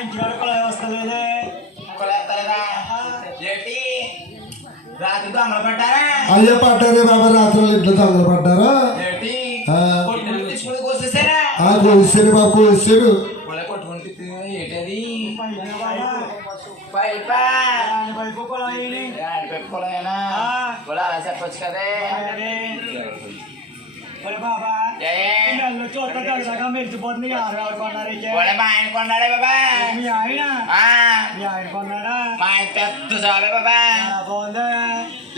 ఇంటికాడ దొంగలు పడ్డారా? అయ్యే పడ్డారే బాబా రాత్రులు ఇంట్లో తొందర పడ్డారా? కోసాడు బాబు అలా చెప్పొచ్చు కదే? మెరిచిపోతుంది ఆరు కొన్నారు మా ఆయన కొన్నాడే బాబా మీ ఆయన ఆ, మీ ఆయన కొన్నాడా మా ఆయన పెద్ద జాబే బాబా బాగుందా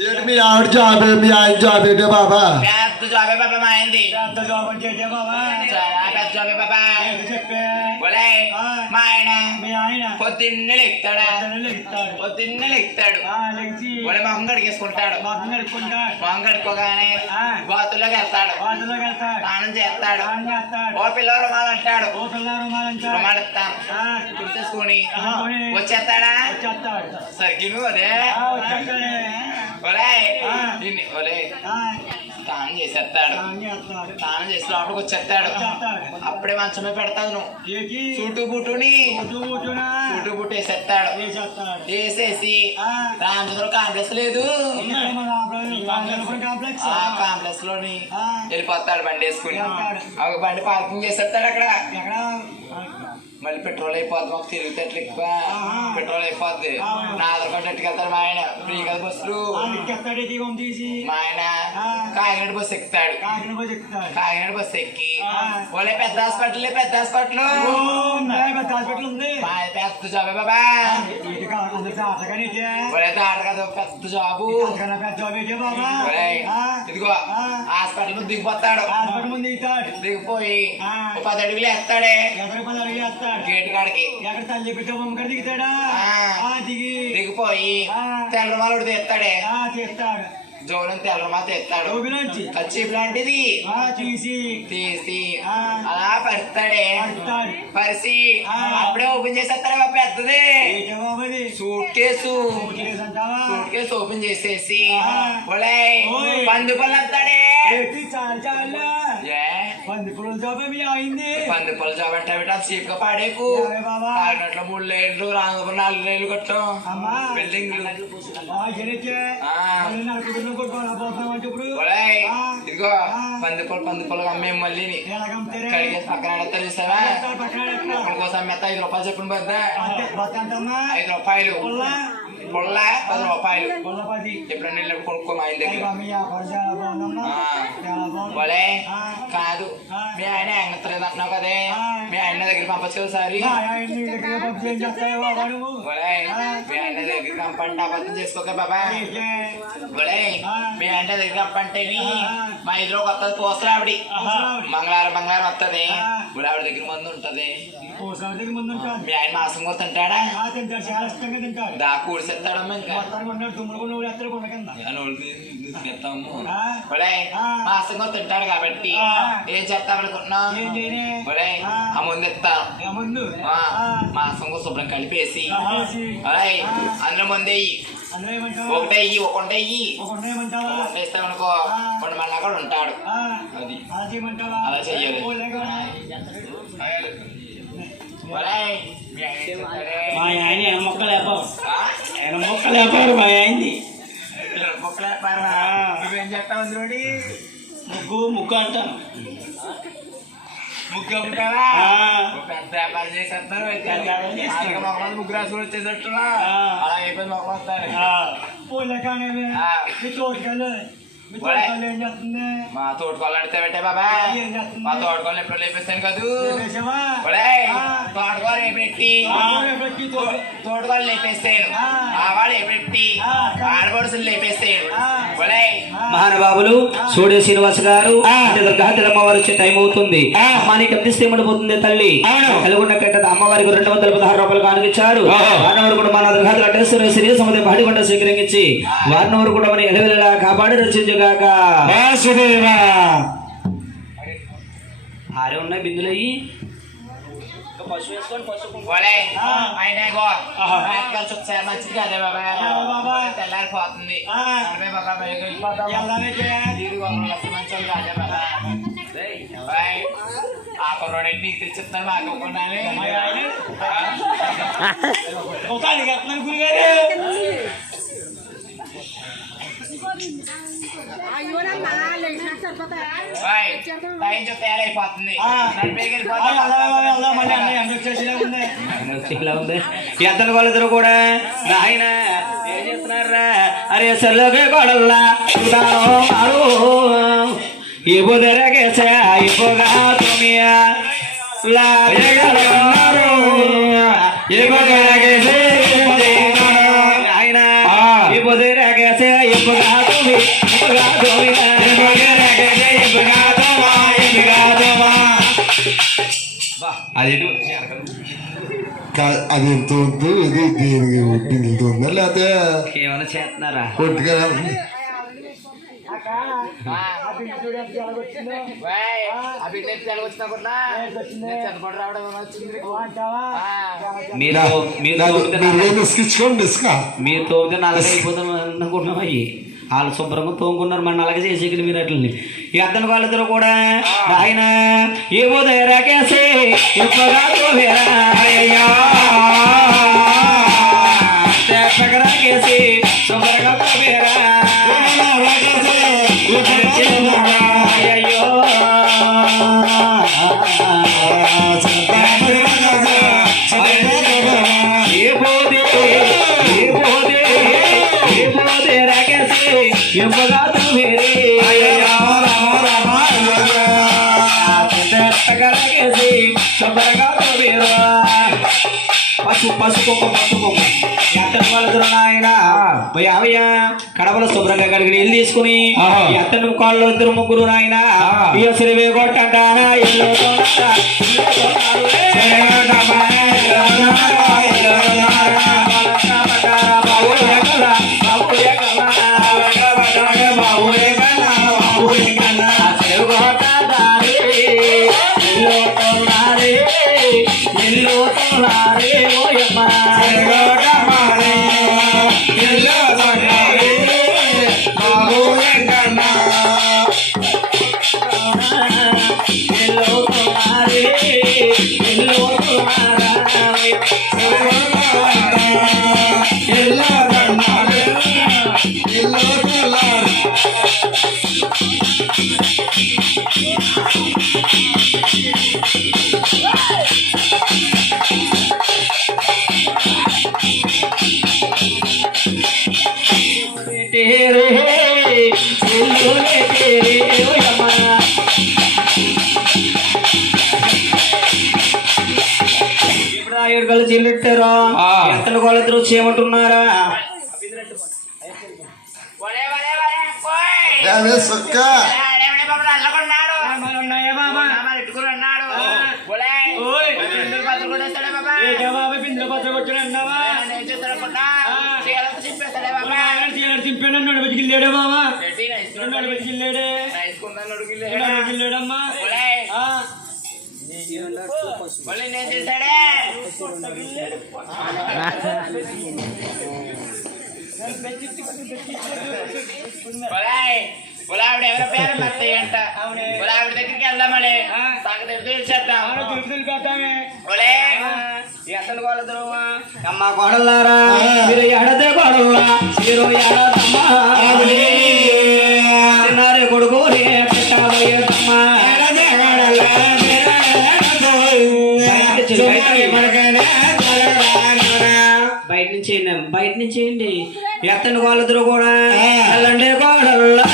ఏంటి మీ ఆవిడ జాబ్ మీ ఆయన జాబ్ ఏంటే బాబా పెద్ద జాబే బాబా మా ఆయనది పెద్ద జాబ్ చేసే బాబా జాబే బాబా చెప్పే. మా ఆయన పొద్దున్నే లెక్తాడా పొద్దున్నే లెక్తాడు కొలే మొహం కడిగేసుకుంటాడు మొహం కడుక్కోగానే ఆ. బాతుల్లోకి వెళ్తాడు స్నానం చేస్తాడు ఓ పిల్ల రుమాలు అంటాడు రుమాలు ఇస్తాను ఆహా. వచ్చేస్తాడా వచ్చేస్తాడు సరిగిను అదే స్నానం చేసేస్తాడు. స్నానం చేసి లోపలికి వచ్చేస్తాడు. అప్పుడే మంచమే పెడతాను నువ్వు. ఏకి? సూటు బూటుని. ఊటు ఊటునా సూటు బూటు వేసేస్తాడు. వేసేసి రామచంద్ర కాంప్లెక్స్ లేదు. కాంప్లెక్స్. లోని. వెళ్ళిపోతాడు బండి వేసుకుని. బండి పార్కింగ్ చేసేస్తాడు అక్కడ. మళ్ళీ పెట్రోల్ అయిపోద్ది మాకు తిరుగుతట్లు ఎక్కువ. పెట్రోల్ అయిపోద్ది. అవును. నా ఆధార్ కార్డు ఎట్టుకెళ్తాడు మా ఆయన. ఫ్రీ కదా బస్సులు? మా ఆయన. కాకినాడ బస్సు ఎక్కుతాడు. కాకినాడ బస్సు ఎక్కి. ఓలే పెద్ద హాస్పిటల్ పెద్ద హాస్పిటల్. హాస్పిటల్ ఉంది మా ఆయన పెద్ద జాబే బాబా కాదు పెద్ద జాబు ఇదిగో. హాస్పిటల్ ముందు దిగిపోతాడు. హాస్పిటల్ ముందు దిగిపోయి పది అడుగులు వేస్తాడే. పది అడిగి వేస్తాడు. గేట్ కాడికి. ఎక్కడ తల్లి బిడ్డ బొమ్మకడ దిగుతాడా? దిగి. దిగిపోయి. తెల్లమాలుడు తెస్తాడే. తీస్తాడు. జోలం తెల్లమా తెస్తాడు లోపలించి కచ్చిప్ లాంటిది ఆ తీసి. అలా పరిస్తాడే పరిసి. అప్పుడే ఓపెన్ చేసేస్తాడు పెద్దది? Suitcase. Suitcase open చేసేసి. పందు పళ్ళు అంతాడే ఏంటి చాలా చాలా ఏ పంది పురుగుల జాబ్ ఏమి అయింది. పంది పళ్ళు జాబ్ అంటే బిడ్డ చీప్గా పాడేకు? కాకినాడలో మూడు లేళ్ళు రాంగపురం నాలుగు లేళ్ళు కట్టాం. ఆ. ఇదిగో ఆ. పంది పళ్ళు పంది పళ్ళు అమ్మేం మళ్ళీ కడిగేసి పక్కన పక్కన అక్కడ కోసం మెత్త ఐదు రూపాయలు చెప్పిన బతంటమ్మా ఐదు రూపాయలు. పుల్ల? పది రూపాయలు. పుల్ల పది. ఎప్పుడైనా వెళ్ళినప్పుడు కొనుక్కో మా ఆయన దగ్గర? ఆ. కాదు. మీ ఆయన ఎంగలేదు అంటున్నావు కదే. మీ ఆయన దగ్గర పంపచ్చు ఒకసారి ఆ. మీ ఆయన దగ్గర కంపంటే అబద్ధం చేసుకోక బాబా ఆ. మీ ఆయన దగ్గర కంపంటే ఆ. మా ఇదిలో కొత్తది పోస్తారు ఆవిడ. మంగళవారం మంగళవారం వస్తుంది. ఇప్పుడు ఆవిడ దగ్గర మందు ఉంటది మీ ఆయన మాసం కూడా తింటాడా ఆ తింటాడు చాలా ఇష్టంగా తింటాడు దా కూడిసేస్తాడమ్మా ఇంకా మొత్తానికి ఆ. మాసంగా తింటాడు కాబట్టి. ఏం చేయనే ఒలే ఆ. ఆ ముందు ఆ, ఆ. మాసంగా శుభ్రం కలిపేసి. అందులో ముందే ఇయ్యి. అందులో ఏమంటావా ఒకటే ఇయ్యి ఒకటే ఇస్తామనుకో ఆ. కొన్ని మళ్ళా కూడా ఉంటాడు అది అలా చెయ్యాలి. మీ ఆయన? మా ఆయన మొక్కలు వేపారు ఆ? ఎన మొక్కలు వేపారు మా ఆయనది ఇలా మొక్కలు వేస్తారా? నువ్వేం చేస్తావు అందులోని ముగ్గు ముగ్గు అంటాను ముగ్గు అమ్ముతావా పెద్ద వ్యాపారం చేస్తారు. మొక్కలు ముగ్గురు రాసులు వచ్చేటట్టున్నా ఆ. అలా అయిపోయింది మొక్కలు వస్తారు ఓలే కానీ. మీ తోటకెళ్ళు తోటకోళ్ళు అడితే పెట్టే బాబా? మా తోటకోళ్ళు ఎప్పుడు లేపేస్తాను కదూ. తోటకోలు లేపెట్టి తోటకోళ్ళు లేపేస్తాను. ఆ. ఆవాళ్ళు లేపెట్టి. ఆడబడుసులు లేపేస్తాను. మహానుభావులు సూర్య శ్రీనివాస్ గారు దుర్గాతిరమ్మ వారు వచ్చే టైం అవుతుంది. అమ్మానికి ఎంత ఇస్తే పోతుంది తల్లి. కలుగుండ కట్ట అమ్మవారికి రెండు వందల పదహారు రూపాయలు కానుకిచ్చారు. వారినవరు కూడా మన దుర్గాతులు అటేశ్వర శ్రీ సముద్ర పాడికొండ స్వీకరించి వారినవరు కూడా మన ఎడవెల్లా కాపాడి రచించుగాక ఆరే ఉన్నాయి బిందులు పసుపు వేసుకొని ఇగో ఆహా. రాత్రికాల చుక్కసారి మంచిది కదే బాబా ఏమో బాబా? తెల్లారిపోతుంది మంచోళ్ళు కాదే బాబా ఓయ్, ఆ కుర్రోడు నీకు తెచ్చిస్తాను కట్టినాను గురుగారు ఎంతను వాళ్ళిద్దరు కూడా నాయన ఏం చేస్తున్నారా అరే చూడాలో మారు ఇవ్వు తెరగేసా ఇవ్వగా తుమియా ఆయన ఇవ్వగా తుమి ఇవ్వగా తుమియా అది ఎంత వద్దు ఇది దీనికి ఉందా లేకపోతే ఏమైనా చేస్తున్నారా? కొట్టుగా. మీరు మీరు తోమితే నల్లగా అయిపోతాం అనుకుంటున్నాం అయ్యి. వాళ్ళు శుభ్రంగా తోముకున్నారు మన నల్లగా చేసేకి మీరు అట్లని. ఈ అద్దను వాళ్ళిద్దరు కూడా ఆయన ఏమో రాకేసి తోమేరా అయ్యా. రాకేసి శుభ్రంగా పసు పసు కుక్క ఎత్తని వాళ్ళిద్దరు నాయన పోయి అవయ్య కడపలో శుభ్రంగా కడిగి నీళ్ళు తీసుకుని ఎత్తని కాళ్ళు ఇద్దరు ముగ్గురు నాయన ఇక సిరివే కొట్టంటానా ఇల్లు Bye. तेरे दिलों ने तेरे ओ यमा ఇప్పుడు ఆ ఏడు కళ్ళు చిల్లెట్టారు ఎంతలు వాళ్ళిద్దరు చేయమంటున్నారా ఒలే, ఒలే, ఒలే, ఓయ్. అదే సుక్క ఏమిటి బాబు నల్లగొన్నాడు? ఉన్నాయా బాబా నామాలు చింపాడు నన్ను బతికిల్లాడే ఇష్టం నన్ను బతికిల్లాడే బతికిల్లాడమ్మా మళ్ళీ నేను చేశాడే. ఎవరి పేరు మత్తయ్య అంట? ఒలావిడ దగ్గరికి సంగతి తెలిసేద్దాం ఆడ తిరుపతికి పోతామే అమ్మ కోడలారా మీరు ఎడతే మీరు కొడుకు రే తమ్మా. బయట నుంచి బయట నుంచి వేయండి ఎత్తని వాళ్ళిద్దరు కూడా. వెళ్ళండి కోడల్లా